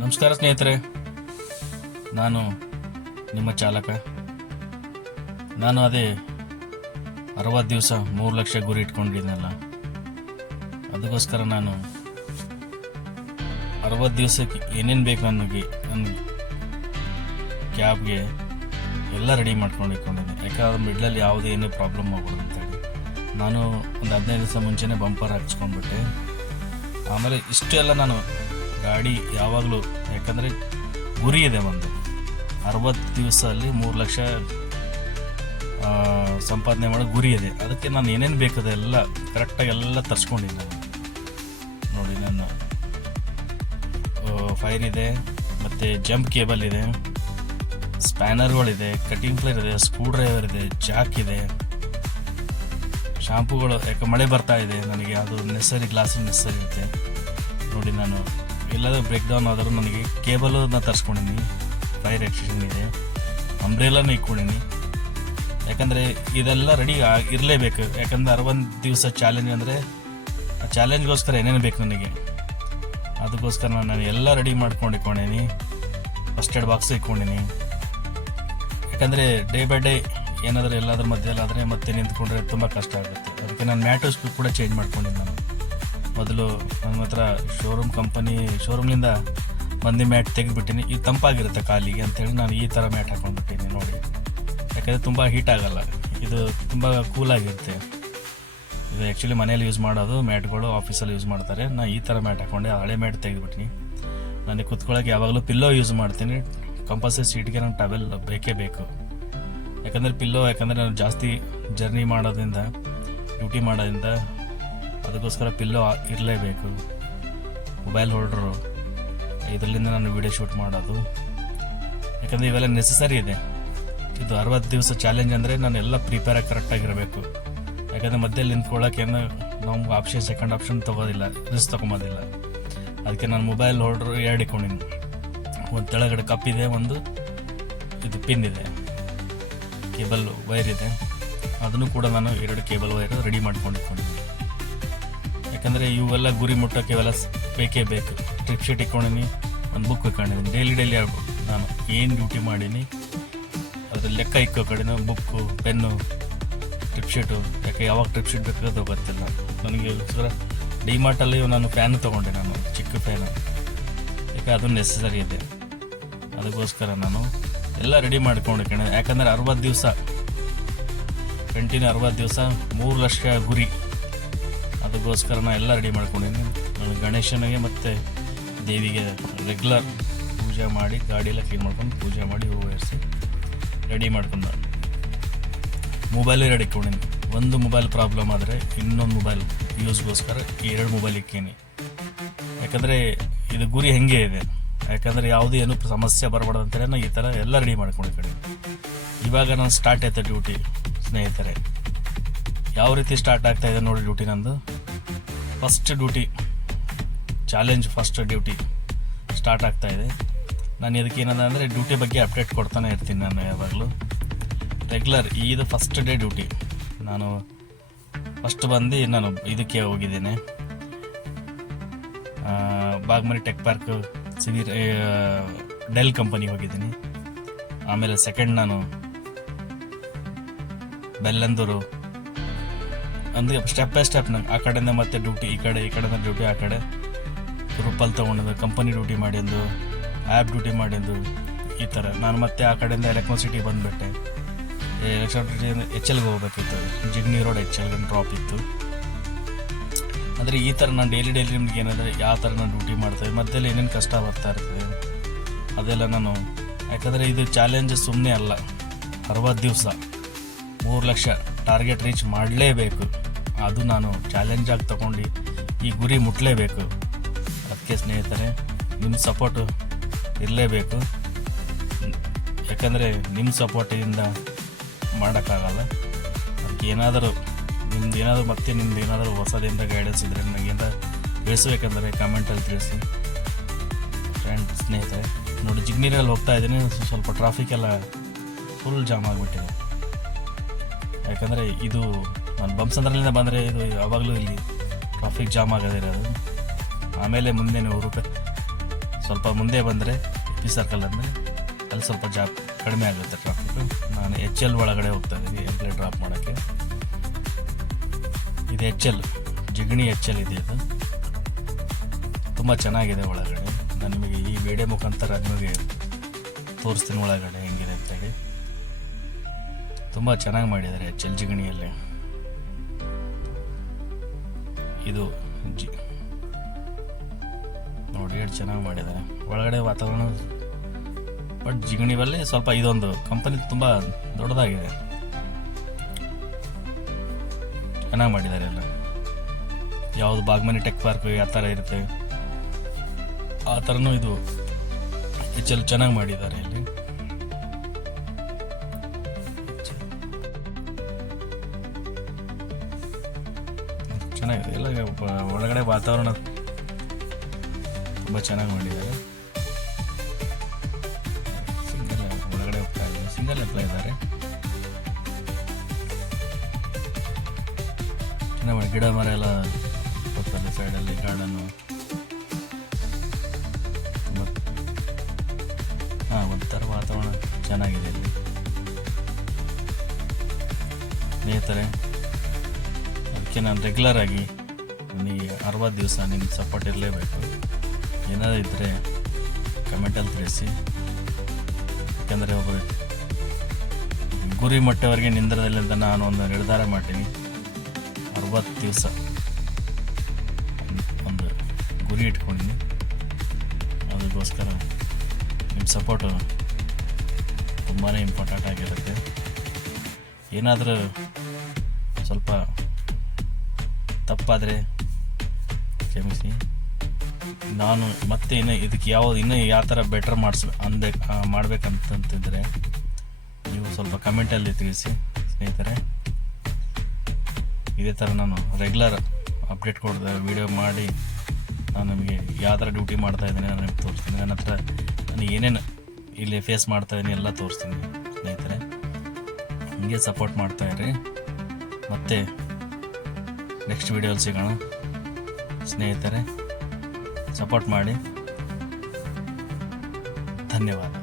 ನಮಸ್ಕಾರ ಸ್ನೇಹಿತರೆ, ನಾನು ನಿಮ್ಮ ಚಾಲಕ. ನಾನು ಅದೇ 60 ದಿವಸ 3 ಲಕ್ಷ ಗುರಿ ಇಟ್ಕೊಂಡಿದ್ದೀನಲ್ಲ, ಅದಕ್ಕೋಸ್ಕರ ನಾನು 60 ದಿವಸಕ್ಕೆ ಏನೇನು ಬೇಕು ನನ್ನ ಕ್ಯಾಬ್ಗೆ ಎಲ್ಲ ರೆಡಿ ಮಾಡ್ಕೊಂಡು ಇಟ್ಕೊಂಡಿದ್ದೀನಿ. ಯಾಕಂದ್ರೆ ಮಿಡ್ಲಲ್ಲಿ ಯಾವುದೇ ಏನೇ ಪ್ರಾಬ್ಲಮ್ ಆಗ್ಬೋದು ಅಂತೇಳಿ ನಾನು ಒಂದು 15 ದಿವಸ ಮುಂಚೆನೇ ಬಂಪರ್ ಹಾಕ್ಸ್ಕೊಂಡ್ಬಿಟ್ಟೆ. ಆಮೇಲೆ ಇಷ್ಟೆಲ್ಲ ನಾನು ಗಾಡಿ ಯಾವಾಗಲೂ, ಯಾಕಂದರೆ ಗುರಿ ಇದೆ ಒಂದು 60 ದಿವಸದಲ್ಲಿ 3 ಲಕ್ಷ ಸಂಪಾದನೆ ಮಾಡೋ ಗುರಿ ಇದೆ. ಅದಕ್ಕೆ ನಾನು ಏನೇನು ಬೇಕದೆ ಎಲ್ಲ ಕರೆಕ್ಟಾಗಿ ಎಲ್ಲ ತರಿಸ್ಕೊಂಡಿದ್ದೆ. ನೋಡಿ, ನಾನು ಫೈರ್ ಇದೆ, ಮತ್ತು ಜಂಪ್ ಕೇಬಲ್ ಇದೆ, ಸ್ಪ್ಯಾನರ್ಗಳಿದೆ, ಕಟಿಂಗ್ ಪ್ಲೇರ್ ಇದೆ, ಸ್ಕ್ರೂ ಡ್ರೈವರ್ ಇದೆ, ಜಾಕ್ ಇದೆ, ಶಾಂಪೂಗಳು. ಯಾಕೆ ಮಳೆ ಬರ್ತಾ ಇದೆ, ನನಗೆ ಅದು ನೆಸರಿ ಗ್ಲಾಸ್ ನೆಸರಿ ಇರುತ್ತೆ. ನೋಡಿ, ನಾನು ಎಲ್ಲಾದರೂ ಬ್ರೇಕ್ ಡೌನ್ ಆದರೂ ನನಗೆ ಕೇಬಲನ್ನ ತರಿಸ್ಕೊಂಡಿನಿ, ಫೈರ್ ಎಕ್ಸ್ಟೆನ್ಷನ್ ಇದೆ, ಅಂಬ್ರೆಲಾನು ಇಟ್ಕೊಂಡಿನಿ. ಯಾಕಂದರೆ ಇದೆಲ್ಲ ರೆಡಿ ಇರಲೇಬೇಕು. ಯಾಕಂದರೆ 60 ದಿವಸ ಚಾಲೆಂಜ್ ಅಂದರೆ ಆ ಚಾಲೆಂಜ್ಗೋಸ್ಕರ ಏನೇನು ಬೇಕು ನನಗೆ, ಅದಕ್ಕೋಸ್ಕರ ನಾನು ಎಲ್ಲ ರೆಡಿ ಮಾಡ್ಕೊಂಡು ಇಟ್ಕೊಂಡೀನಿ. ಫಸ್ಟ್ ಏಡ್ ಬಾಕ್ಸ್ ಇಟ್ಕೊಂಡಿನಿ. ಯಾಕಂದರೆ ಡೇ ಬೈ ಡೇ ಏನಾದರೂ ಎಲ್ಲಾದ್ರ ಮಧ್ಯೆಲ್ಲಾದರೆ ಮತ್ತೆ ನಿಂತ್ಕೊಂಡ್ರೆ ತುಂಬ ಕಷ್ಟ ಆಗುತ್ತೆ. ಅದಕ್ಕೆ ನಾನು ಮ್ಯಾಟರ್ಸ್ ಕೂಡ ಚೇಂಜ್ ಮಾಡ್ಕೊಂಡಿನಿ. ನಾನು ಮೊದಲು ನನ್ನ ಹತ್ರ ಶೋರೂಮ್ನಿಂದ ಮಂದಿ ಮ್ಯಾಟ್ ತೆಗೆದುಬಿಟ್ಟಿನಿ. ಇದು ತಂಪಾಗಿರುತ್ತೆ ಕಾಲಿಗೆ ಅಂತೇಳಿ ನಾನು ಈ ಥರ ಮ್ಯಾಟ್ ಹಾಕೊಂಡ್ಬಿಟ್ಟಿನಿ. ನೋಡಿ, ಯಾಕಂದರೆ ತುಂಬ ಹೀಟ್ ಆಗಲ್ಲ, ಇದು ತುಂಬ ಕೂಲಾಗಿರುತ್ತೆ. ಇದು ಆ್ಯಕ್ಚುಲಿ ಮನೇಲಿ ಯೂಸ್ ಮಾಡೋದು ಮ್ಯಾಟ್ಗಳು, ಆಫೀಸಲ್ಲಿ ಯೂಸ್ ಮಾಡ್ತಾರೆ. ನಾನು ಈ ಥರ ಮ್ಯಾಟ್ ಹಾಕೊಂಡೆ, ಹಳೆ ಮ್ಯಾಟ್ ತೆಗೆದುಬಿಟ್ಟಿನಿ. ನನಗೆ ಕೂತ್ಕೊಳ್ಳೋಕೆ ಯಾವಾಗಲೂ ಪಿಲ್ಲೋ ಯೂಸ್ ಮಾಡ್ತೀನಿ. ಕಂಪಲ್ಸರಿ ಸೀಟ್ಗೆ ನಾನು ಟವೆಲ್ ಬೇಕೇ ಬೇಕು. ಯಾಕಂದರೆ ನಾನು ಜಾಸ್ತಿ ಜರ್ನಿ ಮಾಡೋದ್ರಿಂದ, ಡ್ಯೂಟಿ ಮಾಡೋದ್ರಿಂದ, ಅದಕ್ಕೋಸ್ಕರ ಪಿಲ್ಲೋ ಇರಲೇಬೇಕು. ಮೊಬೈಲ್ ಹೋಲ್ಡ್ರು, ಇದರಿಂದ ನಾನು ವಿಡಿಯೋ ಶೂಟ್ ಮಾಡೋದು. ಯಾಕಂದರೆ ಇವೆಲ್ಲ ನೆಸಸರಿ ಇದೆ. ಇದು 60 ದಿವಸ ಚಾಲೆಂಜ್ ಅಂದರೆ ನಾನು ಎಲ್ಲ ಪ್ರಿಪೇರಾಗಿ ಕರೆಕ್ಟಾಗಿರಬೇಕು. ಯಾಕಂದರೆ ಮಧ್ಯದಲ್ಲಿ ನಿಂತ್ಕೊಳ್ಳೋಕೆ ನಮ್ಗೆ ಸೆಕೆಂಡ್ ಆಪ್ಷನ್ ತೊಗೋದಿಲ್ಲ, ರಿಸ್ಕ್ ತೊಗೊಂಬೋದಿಲ್ಲ. ಅದಕ್ಕೆ ನಾನು ಮೊಬೈಲ್ ಹೋಲ್ಡ್ರು 2 ಇಟ್ಕೊಂಡಿನಿ. ಒಂದು ತೆಳಗಡೆ ಕಪ್ ಇದೆ, ಒಂದು ಇದು ಪಿನ್ ಇದೆ, ಕೇಬಲ್ ವೈರ್ ಇದೆ. ಅದನ್ನು ಕೂಡ ನಾನು 2 ಕೇಬಲ್ ವೈರ್ ರೆಡಿ ಮಾಡ್ಕೊಂಡಿದ್ದೀನಿ. ಯಾಕಂದರೆ ಇವೆಲ್ಲ ಗುರಿ ಮುಟ್ಟೋಕ್ಕೆ ಇವೆಲ್ಲ ಬೇಕೇ ಬೇಕು. ಟ್ರಿಪ್ ಶೀಟ್ ಇಟ್ಕೊಂಡಿನಿ, ಒಂದು ಬುಕ್ ಇಟ್ಕೊಂಡಿದ್ದೀನಿ. ಡೈಲಿ ನಾನು ಏನು ಡ್ಯೂಟಿ ಮಾಡೀನಿ ಅದ್ರ ಲೆಕ್ಕ ಇಕ್ಕೋ ಕಡೆನೂ ಬುಕ್ಕು, ಪೆನ್ನು, ಟ್ರಿಪ್ ಶೀಟು. ಯಾಕೆ ಯಾವಾಗ ಟ್ರಿಪ್ ಶೀಟ್ ಬೇಕಾದ್ರೆ ಗೊತ್ತಿಲ್ಲ ನನಗೆ. ಡಿಮಾರ್ಟಲ್ಲಿ ನಾನು ಫ್ಯಾನ್ ತೊಗೊಂಡೆ, ನಾನು ಚಿಕ್ಕ ಫ್ಯಾನು. ಯಾಕೆ ಅದು ನೆಸಸರಿ ಇದೆ. ಅದಕ್ಕೋಸ್ಕರ ನಾನು ಎಲ್ಲ ರೆಡಿ ಮಾಡ್ಕೊಂಡಿದ್ದೀನಿ. ಯಾಕಂದರೆ 60 ದಿವಸ ಕಂಟಿನ್ಯೂ 60 ದಿವಸ 3 ಲಕ್ಷ ಗುರಿ. ಅದಕ್ಕೋಸ್ಕರ ನಾನು ಎಲ್ಲ ರೆಡಿ ಮಾಡ್ಕೊಂಡಿದ್ದೀನಿ. ನಾನು ಗಣೇಶನಿಗೆ ಮತ್ತು ದೇವಿಗೆ ರೆಗ್ಯುಲರ್ ಪೂಜೆ ಮಾಡಿ, ಗಾಡಿಯೆಲ್ಲ ಕ್ಲೀನ್ ಮಾಡ್ಕೊಂಡು ಪೂಜೆ ಮಾಡಿ ಹೂವು ಏರಿಸಿ ರೆಡಿ ಮಾಡ್ಕೊಂಡು ಮೊಬೈಲೇ ರೆಡಿ ಇಟ್ಕೊಂಡಿನಿ. ಒಂದು ಮೊಬೈಲ್ ಪ್ರಾಬ್ಲಮ್ ಆದರೆ ಇನ್ನೊಂದು ಮೊಬೈಲ್ ಯೂಸ್ಗೋಸ್ಕರ 2 ಮೊಬೈಲ್ ಇಕ್ಕೀನಿ. ಯಾಕಂದರೆ ಇದು ಗುರಿ ಹೆಂಗೆ ಇದೆ. ಯಾಕಂದರೆ ಯಾವುದೇ ಏನು ಸಮಸ್ಯೆ ಬರಬಾರ್ದು ಅಂತೇಳಿ ನಾನು ಈ ಥರ ಎಲ್ಲ ರೆಡಿ ಮಾಡ್ಕೊಂಡಿದ್ದೀನಿ. ಇವಾಗ ನಾನು ಸ್ಟಾರ್ಟ್ ಆಯ್ತು ಡ್ಯೂಟಿ ಸ್ನೇಹಿತರೆ. ಯಾವ ರೀತಿ ಸ್ಟಾರ್ಟ್ ಆಗ್ತಾಯಿದೆ ನೋಡಿ ಡ್ಯೂಟಿ ನಂದು. First duty challenge, first duty start ಆಗ್ತಾಯಿದೆ. ನಾನು ಇದಕ್ಕೆ ಏನದ ಅಂದರೆ ಡ್ಯೂಟಿ ಬಗ್ಗೆ ಅಪ್ಡೇಟ್ ಕೊಡ್ತಾನೆ ಇರ್ತೀನಿ ನಾನು ಯಾವಾಗಲೂ ರೆಗ್ಯುಲರ್. ಇದು ಫಸ್ಟ್ ಡೇ ಡ್ಯೂಟಿ. ನಾನು ಫಸ್ಟ್ ಬಂದು ನಾನು ಇದಕ್ಕೆ ಹೋಗಿದ್ದೇನೆ, ಬಾಗ್ಮರಿ ಟೆಕ್ ಪಾರ್ಕ್ ಡೆಲ್ ಕಂಪನಿಗೆ ಹೋಗಿದ್ದೀನಿ. ಆಮೇಲೆ ಸೆಕೆಂಡ್ ನಾನು ಬೆಲ್ಲಂದೂರು. ಅಂದರೆ ಸ್ಟೆಪ್ ಬೈ ಸ್ಟೆಪ್ ನಂಗೆ ಆ ಕಡೆಯಿಂದ ಮತ್ತೆ ಡ್ಯೂಟಿ ಈ ಕಡೆಯಿಂದ ಡ್ಯೂಟಿ ಆ ಕಡೆ ಗ್ರೂಪಲ್ಲಿ ತೊಗೊಂಡು ಕಂಪನಿ ಡ್ಯೂಟಿ ಮಾಡಿದ್ದು, ಆ್ಯಪ್ ಡ್ಯೂಟಿ ಮಾಡಿದ್ದು, ಈ ಥರ. ನಾನು ಮತ್ತೆ ಆ ಕಡೆಯಿಂದ ಎಲೆಕ್ಟ್ರಿಸಿಟಿ ಬಂದುಬಿಟ್ಟೆ. ಎಲೆಕ್ಟ್ರಿಸಿಟಿಯಿಂದ HLಗೆ ಹೋಗ್ಬೇಕಿತ್ತು, ಜಿಗ್ನಿ ರೋಡ್ HL ಡ್ರಾಪ್ ಇತ್ತು. ಅಂದರೆ ಈ ಥರ ನಾನು ಡೈಲಿ ನಿಮ್ಗೆ ಏನಾದರೆ ಯಾವ ಥರ ನಾನು ಡ್ಯೂಟಿ ಮಾಡ್ತಾಯಿದ್ದೆ, ಮಧ್ಯದಲ್ಲಿ ಏನೇನು ಕಷ್ಟ ಬರ್ತಾ ಇರ್ತದೆ ಅದೆಲ್ಲ ನಾನು. ಯಾಕಂದರೆ ಇದು ಚಾಲೆಂಜ್ ಸುಮ್ಮನೆ ಅಲ್ಲ. 60 ದಿವಸ 3 ಲಕ್ಷ ಟಾರ್ಗೆಟ್ ರೀಚ್ ಮಾಡಲೇಬೇಕು. ಅದು ನಾನು ಚಾಲೆಂಜಾಗಿ ತೊಗೊಂಡು ಈ ಗುರಿ ಮುಟ್ಟಲೇಬೇಕು. ಅದಕ್ಕೆ ಸ್ನೇಹಿತರೆ, ನಿಮ್ಮ ಸಪೋರ್ಟು ಇರಲೇಬೇಕು. ಯಾಕಂದರೆ ನಿಮ್ಮ ಸಪೋರ್ಟಿಂದ ಮಾಡೋಕ್ಕಾಗಲ್ಲ. ಅದಕ್ಕೆ ಏನಾದರೂ ನಿಮ್ದು ಏನಾದರೂ ಹೊಸದಿಂದ ಗೈಡೆನ್ಸ್ ಇದ್ದರೆ ನನಗೇನ ತಿಳಿಸ್ಬೇಕಂದ್ರೆ ಕಮೆಂಟಲ್ಲಿ ತಿಳಿಸಿ ಸ್ನೇಹಿತರೆ. ನೋಡಿ, ಜಿಗ್ನಿರಲ್ಲಿ ಹೋಗ್ತಾ ಇದ್ದೀನಿ, ಸ್ವಲ್ಪ ಟ್ರಾಫಿಕ್ ಎಲ್ಲ ಫುಲ್ ಜಾಮ್ ಆಗಿಬಿಟ್ಟಿದೆ. ಯಾಕಂದರೆ ಇದು ನಾನು ಬಂಸಂದ್ರಲ್ಲಿಂದ ಬಂದರೆ ಇದು ಯಾವಾಗಲೂ ಇಲ್ಲಿ ಟ್ರಾಫಿಕ್ ಜಾಮ್ ಆಗೋದಿರೋದು. ಆಮೇಲೆ ಮುಂದೆ 100 ರೂಪಾಯಿ ಸ್ವಲ್ಪ ಮುಂದೆ ಬಂದರೆ ಪಿ ಸರ್ಕಲ್ ಅಂದರೆ ಅಲ್ಲಿ ಸ್ವಲ್ಪ ಜಾಬ್ ಕಡಿಮೆ ಆಗುತ್ತೆ ಟ್ರಾಫಿಕ್ಕು. ನಾನು HL ಒಳಗಡೆ ಹೋಗ್ತಾ ಇದ್ದೀನಿ ಎಂಪ್ಲಾಯ್ ಡ್ರಾಪ್ ಮಾಡೋಕ್ಕೆ. ಇದು HL ಜಿಗಣಿ HL ಇದೆ. ಇದು ತುಂಬ ಚೆನ್ನಾಗಿದೆ ಒಳಗಡೆ. ನಾನು ನಿಮಗೆ ಈ ವಿಡಿಯೋ ಮುಖಾಂತರ ನಿಮಗೆ ತೋರಿಸ್ತೀನಿ ಒಳಗಡೆ ಹೆಂಗಿದೆ ಅಂತೇಳಿ. ತುಂಬ ಚೆನ್ನಾಗಿ ಮಾಡಿದ್ದಾರೆ HL ಜಿಗಣಿಯಲ್ಲಿ. ಇದು ನೋಡಿ ಎಷ್ಟು ಚೆನ್ನಾಗಿ ಮಾಡಿದ್ದಾರೆ ಒಳಗಡೆ ವಾತಾವರಣ. ಬಟ್ ಜಿಗಣಿಯಲ್ಲಿ ಸ್ವಲ್ಪ ಇದೊಂದು ಕಂಪನಿ ತುಂಬ ದೊಡ್ಡದಾಗಿದೆ, ಚೆನ್ನಾಗಿ ಮಾಡಿದ್ದಾರೆ ಎಲ್ಲ. ಯಾವುದು ಬಾಗ್ಮನಿ ಟೆಕ್ ಪಾರ್ಕ್ ಆ ಥರ ಇರುತ್ತೆ, ಆ ಥರನೂ ಇದು HL ಚೆನ್ನಾಗಿ ಮಾಡಿದ್ದಾರೆ ಇಲ್ಲಿ. ಚೆನ್ನಾಗಿದೆ ಎಲ್ಲ. ಒಳಗಡೆ ವಾತಾವರಣ ತುಂಬ ಚೆನ್ನಾಗಿ ಮಾಡಿದ್ದಾರೆ. ಒಳಗಡೆ ಹೋಗ್ತಾ ಇದ್ದಾರೆ, ಸಿಂಗಲ್ ಎಂಪ್ಲಾಯ್ ಇದ್ದಾರೆ. ಚೆನ್ನಾಗಿ ಮಾಡಿ, ಗಿಡ ಮರ ಎಲ್ಲ ಗೊತ್ತಲ್ಲ ಸೈಡಲ್ಲಿ ಗಾರ್ಡನ್ನು. ಒಂಥರ ವಾತಾವರಣ ಚೆನ್ನಾಗಿದೆ ಇಲ್ಲಿ. ಸ್ನೇಹಿತರೆ, ಅದಕ್ಕೆ ನಾನು ರೆಗ್ಯುಲರ್ ಆಗಿ ನನಗೆ 60 ದಿವಸ ನಿಮ್ಮ ಸಪೋರ್ಟ್ ಇರಲೇಬೇಕು. ಏನಾದರೂ ಇದ್ದರೆ ಕಮೆಂಟಲ್ಲಿ ತಿಳಿಸಿ. ಯಾಕೆಂದರೆ ಒಬ್ಬ ಗುರಿ ಮಟ್ಟವರೆಗೆ ನಿಂದ್ರದಲ್ಲಿ ಅಂತ ನಾನು ಒಂದು ನಿರ್ಧಾರ ಮಾಡ್ತೀನಿ. 60 ದಿವಸ ಒಂದು ಗುರಿ ಇಟ್ಕೊಂಡಿನಿ. ಅದಕ್ಕೋಸ್ಕರ ನಿಮ್ಮ ಸಪೋರ್ಟು ತುಂಬಾ ಇಂಪಾರ್ಟೆಂಟ್ ಆಗಿರುತ್ತೆ. ಏನಾದರೂ ಸ್ವಲ್ಪ ತಪ್ಪಾದರೆ ಕ್ಷಮಿಸಿ. ನಾನು ಮತ್ತೆ ಇದಕ್ಕೆ ಇನ್ನೂ ಯಾವ ಥರ ಬೆಟ್ರ್ ಮಾಡಬೇಕಂತಂತಿದ್ರೆ ನೀವು ಸ್ವಲ್ಪ ಕಮೆಂಟಲ್ಲಿ ತಿಳಿಸಿ ಸ್ನೇಹಿತರೆ. ಇದೇ ಥರ ನಾನು ರೆಗ್ಯುಲರ್ ಅಪ್ಡೇಟ್ ಕೊಡ್ದೆ ವಿಡಿಯೋ ಮಾಡಿ ನಾನು ನಿಮಗೆ ಯಾವ ಥರ ಡ್ಯೂಟಿ ಮಾಡ್ತಾಯಿದ್ದೀನಿ ನಾನು ನಿಮ್ಗೆ ತೋರಿಸ್ತೀನಿ. ನನ್ನ ಹತ್ರ ನಾನು ಏನೇನು ಇಲ್ಲಿ ಫೇಸ್ ಮಾಡ್ತಾಯಿದ್ದೀನಿ ಎಲ್ಲ ತೋರಿಸ್ತೀನಿ ಸ್ನೇಹಿತರೆ. ಹೀಗೆ ಸಪೋರ್ಟ್ ಮಾಡ್ತಾಯಿರಿ. ಮತ್ತೆ ನೆಕ್ಸ್ಟ್ ವಿಡಿಯೋಲಿ ಸಿಗೋಣ ಸ್ನೇಹಿತರೆ. ಸಪೋರ್ಟ್ ಮಾಡಿ. ಧನ್ಯವಾದ.